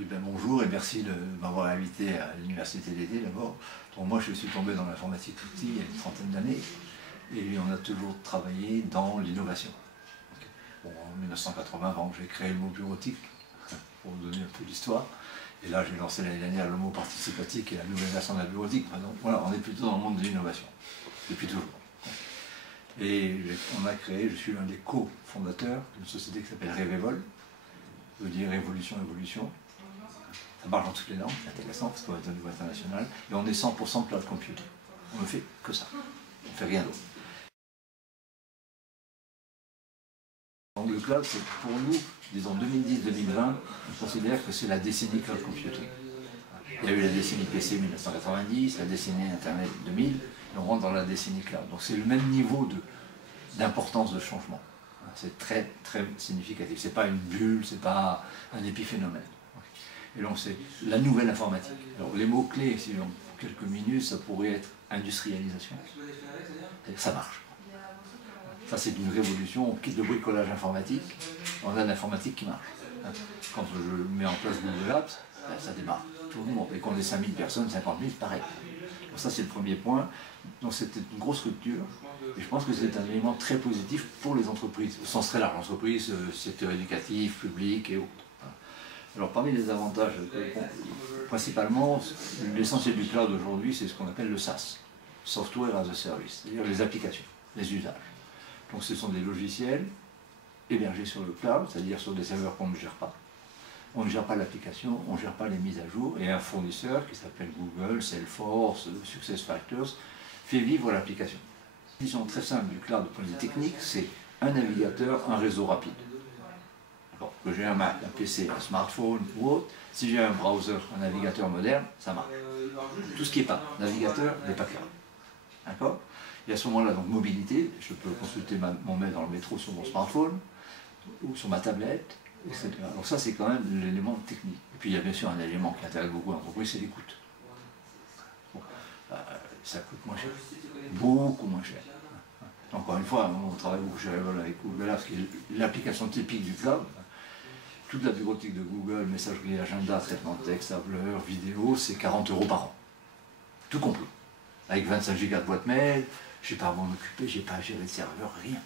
Oui, ben bonjour et merci de m'avoir invité à l'université d'été d'abord. Moi je suis tombé dans l'informatique tout petit il y a une trentaine d'années et on a toujours travaillé dans l'innovation. Bon, en 1980, j'ai créé le mot bureautique pour vous donner un peu l'histoire. Et là j'ai lancé l'année dernière le mot participatique et la nouvelle version de la bureautique. Donc voilà, on est plutôt dans le monde de l'innovation, depuis toujours. Et on a créé, je suis l'un des co-fondateurs d'une société qui s'appelle Revevol, ça veut dire Révolution, Évolution. Ça marche dans toutes les langues, c'est intéressant parce qu'on est au niveau international. Et on est 100% cloud computing. On ne fait que ça. On ne fait rien d'autre. Donc le cloud, c'est pour nous, disons 2010-2020, on considère que c'est la décennie cloud computing. Il y a eu la décennie PC 1990, la décennie Internet 2000, et on rentre dans la décennie cloud. Donc c'est le même niveau d'importance de changement. C'est très très significatif. C'est pas une bulle, c'est pas un épiphénomène. Et donc c'est la nouvelle informatique. Alors les mots-clés, si en quelques minutes, ça pourrait être industrialisation. Ça marche. Ça c'est une révolution, on quitte le bricolage informatique, on a l'informatique qui marche. Quand je mets en place Google Apps, ça démarre. Tout le monde. Et qu'on ait 5000 personnes, 50 000, pareil. Donc ça c'est le premier point. Donc c'était une grosse rupture. Et je pense que c'est un élément très positif pour les entreprises, au sens très large, entreprises, secteur éducatif, public et autres. Alors parmi les avantages, principalement, l'essentiel du cloud aujourd'hui, c'est ce qu'on appelle le SaaS, Software as a Service, c'est-à-dire les applications, les usages. Donc ce sont des logiciels hébergés sur le cloud, c'est-à-dire sur des serveurs qu'on ne gère pas. On ne gère pas l'application, on ne gère pas les mises à jour, et un fournisseur qui s'appelle Google, Salesforce, SuccessFactors, fait vivre l'application. La définition très simple du cloud du point de vue technique, c'est un navigateur, un réseau rapide. Que j'ai un Mac, un PC, un smartphone ou autre, si j'ai un browser, un navigateur moderne, ça marche. Tout ce qui n'est pas navigateur n'est pas cloud. D'accord? Et à ce moment-là, donc mobilité, je peux consulter mon mail dans le métro sur mon smartphone ou sur ma tablette, etc. Donc ça, c'est quand même l'élément technique. Et puis il y a bien sûr un élément qui intéresse beaucoup l'entreprise, c'est l'écoute. Bon, ça coûte moins cher, beaucoup moins cher. Encore une fois, on travaille beaucoup chez Revevol avec Google Apps, qui est l'application typique du cloud. Toute la bureautique de Google, messagerie, agenda, traitement de texte, tableur, vidéo, c'est 40 € par an. Tout compris. Avec 25 gigas de boîte mail, je n'ai pas à m'en occuper, je n'ai pas à gérer le serveur, rien.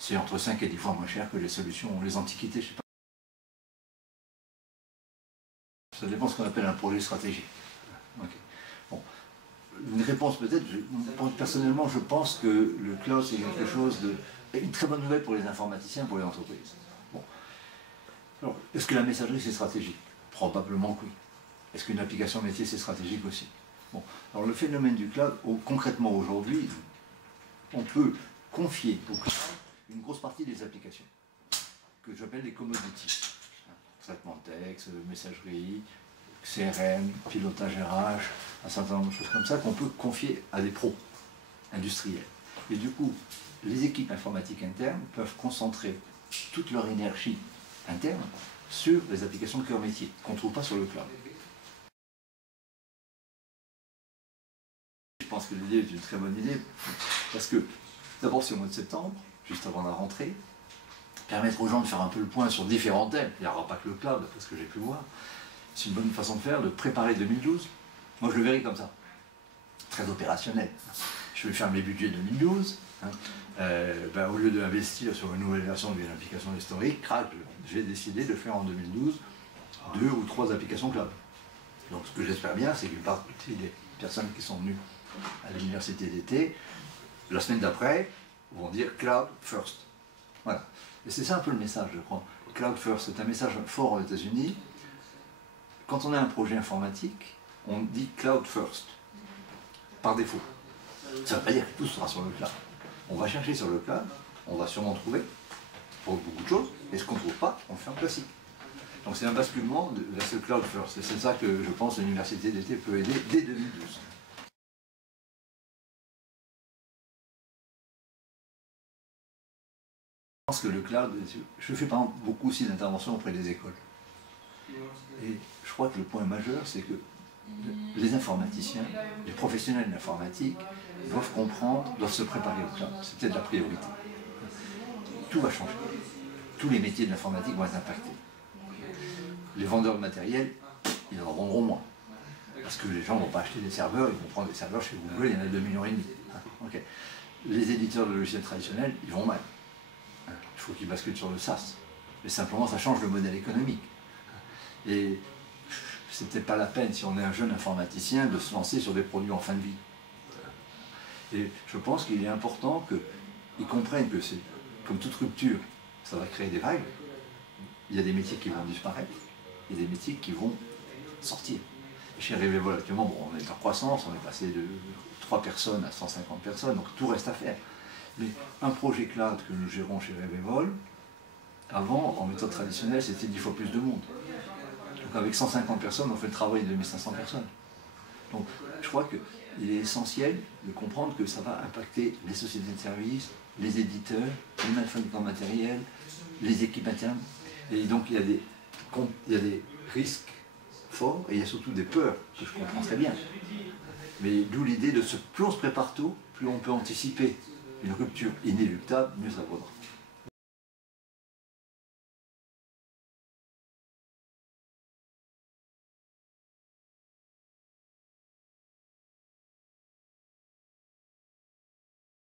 C'est entre 5 et 10 fois moins cher que les solutions, les antiquités, je sais pas. Ça dépend de ce qu'on appelle un projet stratégique. Okay. Bon. Une réponse peut-être, personnellement je pense que le cloud c'est quelque chose de... une très bonne nouvelle pour les informaticiens, pour les entreprises. Bon. Alors, est-ce que la messagerie c'est stratégique? Probablement que oui. Est-ce qu'une application métier c'est stratégique aussi? Bon. Alors le phénomène du cloud, concrètement aujourd'hui, on peut confier au cloud une grosse partie des applications, que j'appelle les commodities. Traitement de texte, messagerie, CRM, pilotage RH, un certain nombre de choses comme ça qu'on peut confier à des pros industriels. Et du coup, les équipes informatiques internes peuvent concentrer toute leur énergie interne sur les applications de cœur métier, qu'on ne trouve pas sur le cloud. Je pense que l'idée est une très bonne idée, parce que d'abord c'est au mois de septembre, juste avant la rentrée, permettre aux gens de faire un peu le point sur différents thèmes. Il n'y aura pas que le cloud, parce que j'ai pu voir. C'est une bonne façon de faire, de préparer 2012. Moi je le verrai comme ça, très opérationnel. Je vais faire mes budgets 2012. Au lieu d'investir sur une nouvelle version d'une application historique, j'ai décidé de faire en 2012 2 ou 3 applications cloud. Donc ce que j'espère bien, c'est qu'une partie des personnes qui sont venues à l'université d'été, la semaine d'après, vont dire cloud first. Voilà. Et c'est ça un peu le message, je crois. Cloud first, c'est un message fort aux États-Unis. Quand on a un projet informatique, on dit cloud first, par défaut. Ça ne veut pas dire que tout sera sur le cloud. On va chercher sur le cloud, on va sûrement trouver pour beaucoup de choses, et ce qu'on ne trouve pas, on le fait en classique. Donc c'est un basculement vers ce cloud first, et c'est ça que je pense l'université d'été peut aider dès 2012. Je pense que le cloud, je fais par exemple beaucoup aussi d'interventions auprès des écoles. Et je crois que le point majeur, c'est que les informaticiens, les professionnels de l'informatique doivent comprendre, doivent se préparer au cloud. C'est peut-être la priorité. Tout va changer. Tous les métiers de l'informatique vont être impactés. les vendeurs de matériel, ils en vendront moins. Parce que les gens ne vont pas acheter des serveurs, ils vont prendre des serveurs chez Google, il y en a 2,5 millions. Okay. Les éditeurs de logiciels traditionnels, ils vont mal. Il faut qu'ils basculent sur le SaaS. Mais simplement, ça change le modèle économique. Et c'est peut-être pas la peine, si on est un jeune informaticien, de se lancer sur des produits en fin de vie. Et je pense qu'il est important qu'ils comprennent que c'est, comme toute rupture, ça va créer des vagues. Il y a des métiers qui vont disparaître, il y a des métiers qui vont sortir. Et chez Revevol, actuellement, bon, on est en croissance, on est passé de 3 personnes à 150 personnes, donc tout reste à faire. Mais un projet cloud que nous gérons chez Revevol, avant, en méthode traditionnelle, c'était 10 fois plus de monde. Donc avec 150 personnes, on fait le travail de 2500 personnes. Donc je crois qu'il est essentiel de comprendre que ça va impacter les sociétés de services, les éditeurs, les fabricants de matériel, les équipes internes. Et donc il y a des risques forts et il y a surtout des peurs que je comprends très bien. Mais d'où l'idée de plus on se prépare tôt, plus on peut anticiper une rupture inéluctable, mieux ça vaudra.